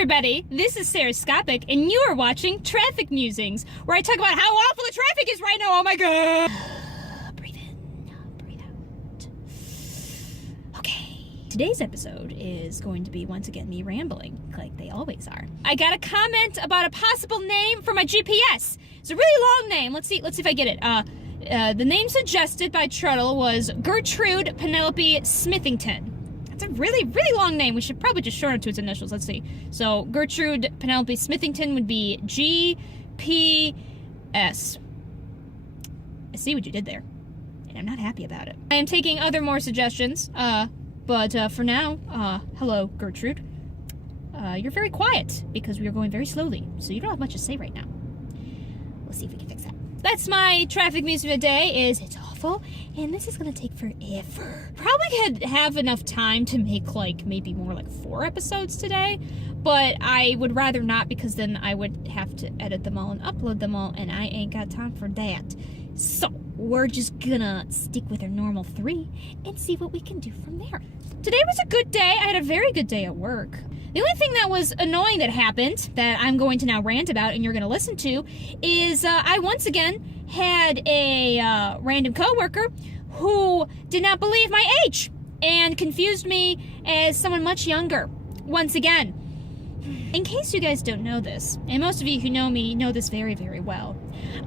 everybody, this is Sarahscopic, and you are watching Traffic Musings, where I talk about how awful the traffic is right now. Oh my god! Breathe in, breathe out. Okay. Today's episode is going to be, once again, me rambling, like they always are. I got a comment about a possible name for my GPS. It's a really long name. Let's see if I get it. The name suggested by Truddle was Gertrude Penelope Smithington. It's a really, really long name. We should probably just shorten it to its initials. Let's see. So, Gertrude Penelope Smithington would be GPS. I see what you did there, and I'm not happy about it. I am taking more suggestions, but for now, hello, Gertrude. You're very quiet, because we are going very slowly, so you don't have much to say right now. We'll see if we can fix that. That's my traffic music of the day, it's awful, and this is gonna take forever. Probably could have enough time to make, maybe more like 4 episodes today, but I would rather not, because then I would have to edit them all and upload them all, and I ain't got time for that. So, we're just gonna stick with our normal 3 and see what we can do from there. Today was a good day. I had a very good day at work. The only thing that was annoying that happened, that I'm going to now rant about and you're going to listen to, is I once again had a random coworker who did not believe my age and confused me as someone much younger. Once again. In case you guys don't know this, and most of you who know me know this very, very well,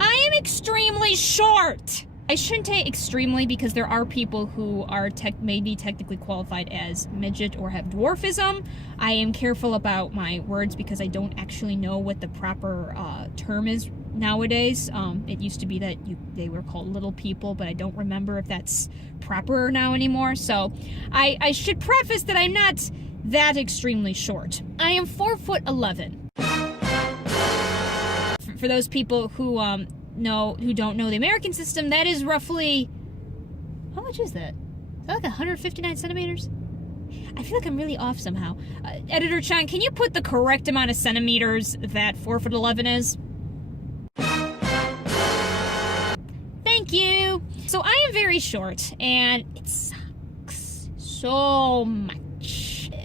I am extremely short. I shouldn't say extremely, because there are people who are maybe technically qualified as midget or have dwarfism. I am careful about my words because I don't actually know what the proper term is nowadays. It used to be that they were called little people, but I don't remember if that's proper now anymore. So I should preface that I'm not that extremely short. I am 4'11". For those people who don't know the American system, that is roughly, how much is that? Is that like 159 centimeters? I feel like I'm really off somehow. Editor Chan, can you put the correct amount of centimeters that 4'11" is? Thank you. So I am very short, and it sucks so much.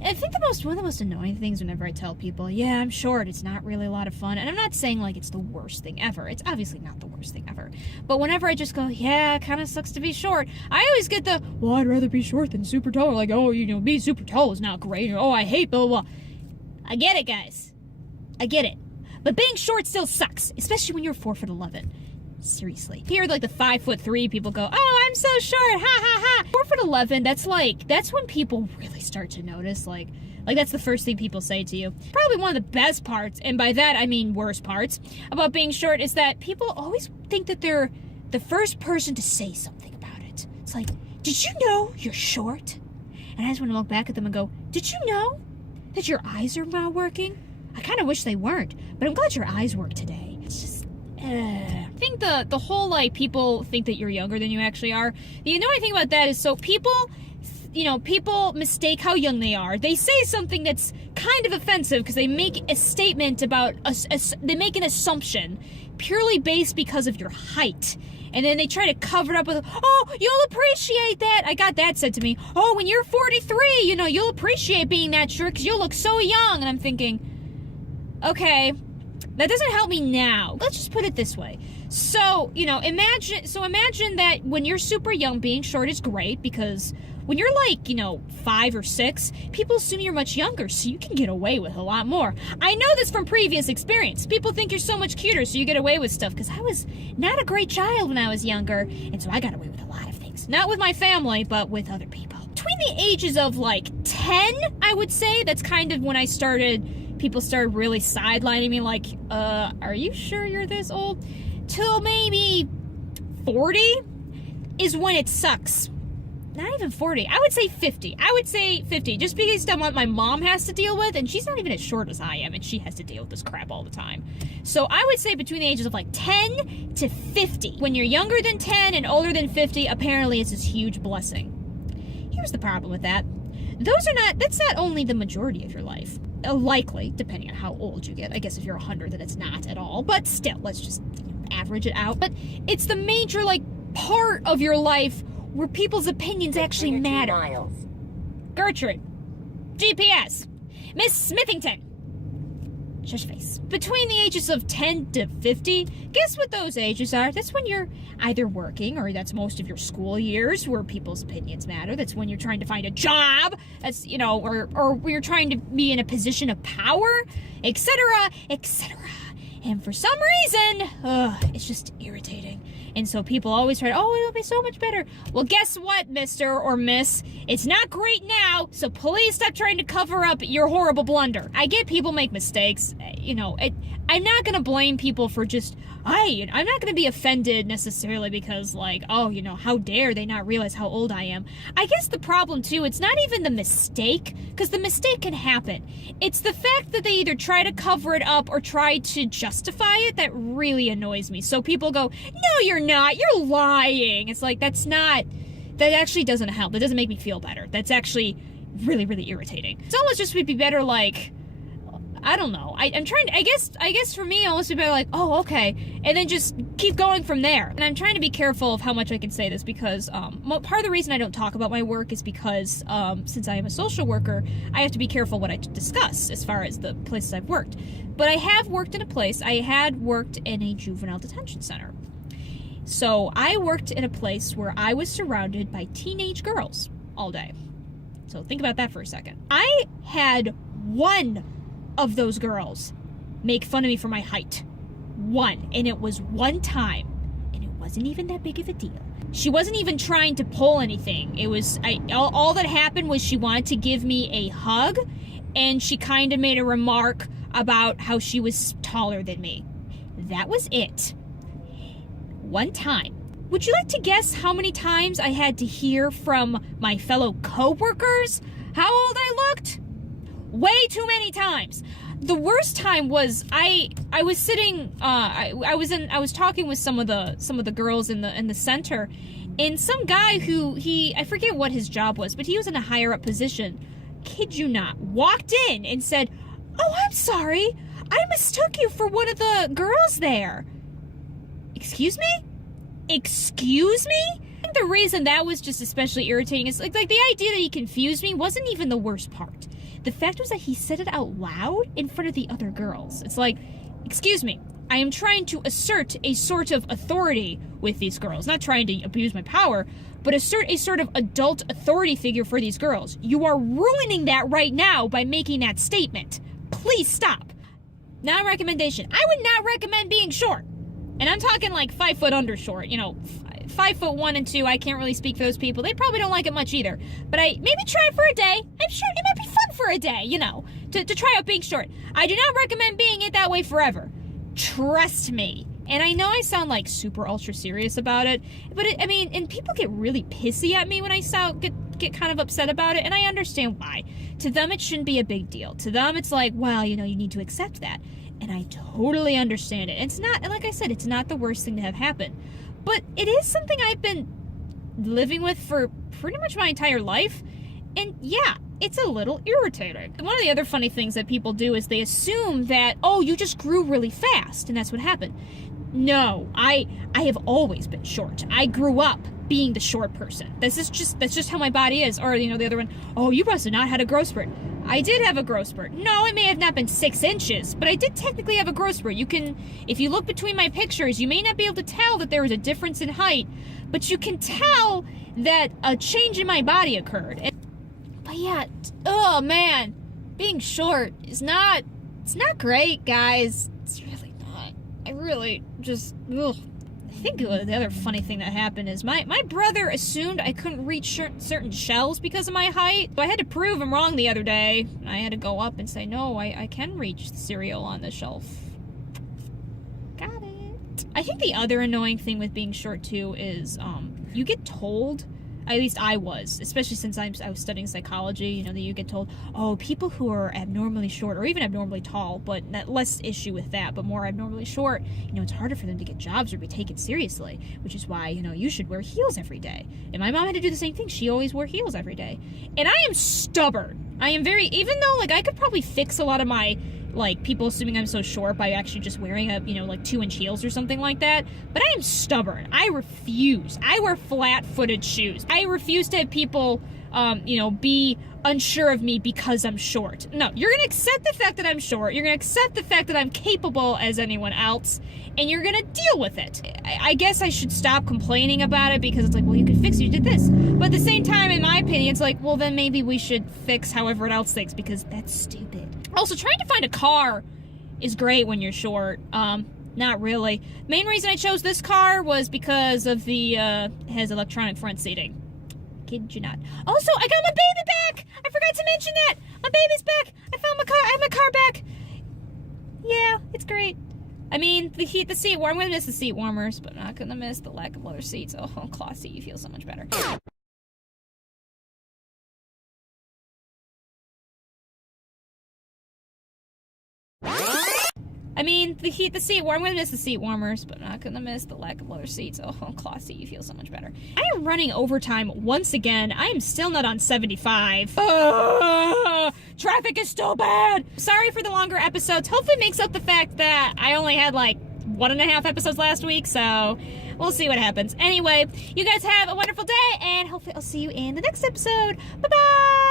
I think one of the most annoying things whenever I tell people, yeah, I'm short, it's not really a lot of fun, and I'm not saying it's the worst thing ever. It's obviously not the worst thing ever. But whenever I just go, yeah, it kind of sucks to be short, I always get the, well, I'd rather be short than super tall. Like, oh, being super tall is not great. Or, oh, I hate blah, blah, blah. I get it, guys. I get it. But being short still sucks, especially when you're 4'11". Seriously. Here, the 5'3" people go, oh, I'm so short, ha ha ha. 4'11", that's when people really start to notice, like that's the first thing people say to you. Probably one of the best parts, and by that I mean worst parts, about being short is that people always think that they're the first person to say something about it. It's like, did you know you're short? And I just want to look back at them and go, did you know that your eyes are not working? I kind of wish they weren't, but I'm glad your eyes work today. It's just, I think the whole, people think that you're younger than you actually are. The annoying thing about that is, so people mistake how young they are. They say something that's kind of offensive because they make a statement about, they make an assumption purely based because of your height. And then they try to cover it up with, oh, you'll appreciate that. I got that said to me. Oh, when you're 43, you'll appreciate being that short because you'll look so young. And I'm thinking, okay, that doesn't help me now. Let's just put it this way. So, imagine that when you're super young, being short is great, because when you're 5 or 6, people assume you're much younger, so you can get away with a lot more. I know this from previous experience. People think you're so much cuter, so you get away with stuff, because I was not a great child when I was younger, and so I got away with a lot of things. Not with my family, but with other people. Between the ages of 10, I would say, that's kind of when people started really sidelining me, are you sure you're this old? Till maybe 40 is when it sucks. Not even 40. I would say 50. Just because of what my mom has to deal with, and she's not even as short as I am, and she has to deal with this crap all the time. So I would say between the ages of 10 to 50. When you're younger than 10 and older than 50, apparently it's this huge blessing. Here's the problem with that. That's not only the majority of your life. Likely, depending on how old you get. I guess if you're 100, then it's not at all. But still, let's just average it out. But it's the major, part of your life where people's opinions actually matter. Gertrude. GPS. Miss Smithington. Shush face. Between the ages of 10 to 50, guess what those ages are? That's when you're either working, or that's most of your school years where people's opinions matter. That's when you're trying to find a job. That's, you know, or you're trying to be in a position of power, etc., etc. And for some reason, it's just irritating. And so people always try, oh, it'll be so much better. Well, guess what, mister or miss? It's not great now, so please stop trying to cover up your horrible blunder. I get people make mistakes. You know, I'm not going to blame people for just, I'm not going to be offended necessarily because, like, oh, you know, how dare they not realize how old I am. I guess the problem, too, it's not even the mistake, because the mistake can happen. It's the fact that they either try to cover it up or try to justify it that really annoys me. So people go, no, you're not. You're lying. It's like, that actually doesn't help. That doesn't make me feel better. That's actually really, really irritating. It's almost just would be better, like, I don't know. I'm trying to, I guess for me, almost be better like, oh, okay. And then just keep going from there. And I'm trying to be careful of how much I can say this because part of the reason I don't talk about my work is because since I am a social worker, I have to be careful what I discuss as far as the places I've worked. But I have worked in a place, I had worked in a juvenile detention center. So I worked in a place where I was surrounded by teenage girls all day. So think about that for a second. I had one of those girls make fun of me for my height. One. And it was one time. And it wasn't even that big of a deal. She wasn't even trying to pull anything. It was, all that happened was she wanted to give me a hug, and she kind of made a remark about how she was taller than me. That was it. One time. Would you like to guess how many times I had to hear from my fellow co-workers how old I looked? Way too many times. The worst time was I was sitting I was talking with some of the girls in the center, and some guy who I forget what his job was, but he was in a higher up position. Kid you not, walked in and said, "Oh, I'm sorry. I mistook you for one of the girls there." Excuse me? Excuse me? I think the reason that was just especially irritating is like the idea that he confused me wasn't even the worst part. The fact was that he said it out loud in front of the other girls. It's like, excuse me, I am trying to assert a sort of authority with these girls. Not trying to abuse my power, but assert a sort of adult authority figure for these girls. You are ruining that right now by making that statement. Please stop. Now, recommendation. I would not recommend being short. And I'm talking like 5 foot under short, you know, 5'1" and 2, I can't really speak for those people. They probably don't like it much either. But maybe try it for a day. I'm sure it might be fun for a day, you know, to try out being short. I do not recommend being it that way forever. Trust me. And I know I sound like super ultra serious about it, but and people get really pissy at me when I get kind of upset about it, and I understand why. To them, it shouldn't be a big deal. To them, it's like, well, you know, you need to accept that. And I totally understand it. It's not, like I said, it's not the worst thing to have happen. But it is something I've been living with for pretty much my entire life. And yeah, it's a little irritating. One of the other funny things that people do is they assume that, oh, you just grew really fast and that's what happened. No, I have always been short. I grew up being the short person. That's just how my body is. Or, you know, the other one, oh, you must have not had a growth spurt. I did have a growth spurt. No, it may have not been 6 inches, but I did technically have a growth spurt. You can, if you look between my pictures, you may not be able to tell that there was a difference in height, but you can tell that a change in my body occurred. But yeah, oh man, being short is not, it's not great, guys. It's really not. I really just, ugh. I think the other funny thing that happened is my brother assumed I couldn't reach certain shelves because of my height. So I had to prove him wrong the other day. I had to go up and say, no, I can reach the cereal on the shelf. Got it. I think the other annoying thing with being short, too, is you get told, at least I was, especially since I was studying psychology, you know, that you get told, oh, people who are abnormally short, or even abnormally tall, but less issue with that, but more abnormally short, you know, it's harder for them to get jobs or be taken seriously, which is why, you know, you should wear heels every day. And my mom had to do the same thing. She always wore heels every day. And I am stubborn. I am very, even though, like, I could probably fix a lot of my, like, people assuming I'm so short by actually just wearing a, you know, like 2-inch heels or something like that. But I am stubborn. I refuse. I wear flat-footed shoes. I refuse to have people be unsure of me because I'm short. No, you're gonna accept the fact that I'm short. You're gonna accept the fact that I'm capable as anyone else, and you're gonna deal with it. I guess I should stop complaining about it because it's like, well, you could fix it, you did this. But at the same time, in my opinion, it's like, well, then maybe we should fix how everyone else thinks because that's stupid. Also, trying to find a car is great when you're short. Not really. Main reason I chose this car was because of the, it has electronic front seating. Kid you not. Also, I got my baby back! I forgot to mention that! My baby's back! I found my car! I have my car back! Yeah, it's great. I mean, the seat warm. I'm gonna miss the seat warmers, but I'm not gonna miss the lack of leather seats. Oh, cloth seat, you feel so much better. I mean, the seat warm. I'm gonna miss the seat warmers, but I'm not gonna miss the lack of leather seats. Oh, cloth seat, you feel so much better. I am running overtime once again. I am still not on 75. Traffic is still bad. Sorry for the longer episodes. Hopefully it makes up the fact that I only had like 1.5 episodes last week, so we'll see what happens. Anyway, you guys have a wonderful day, and hopefully I'll see you in the next episode. Bye-bye!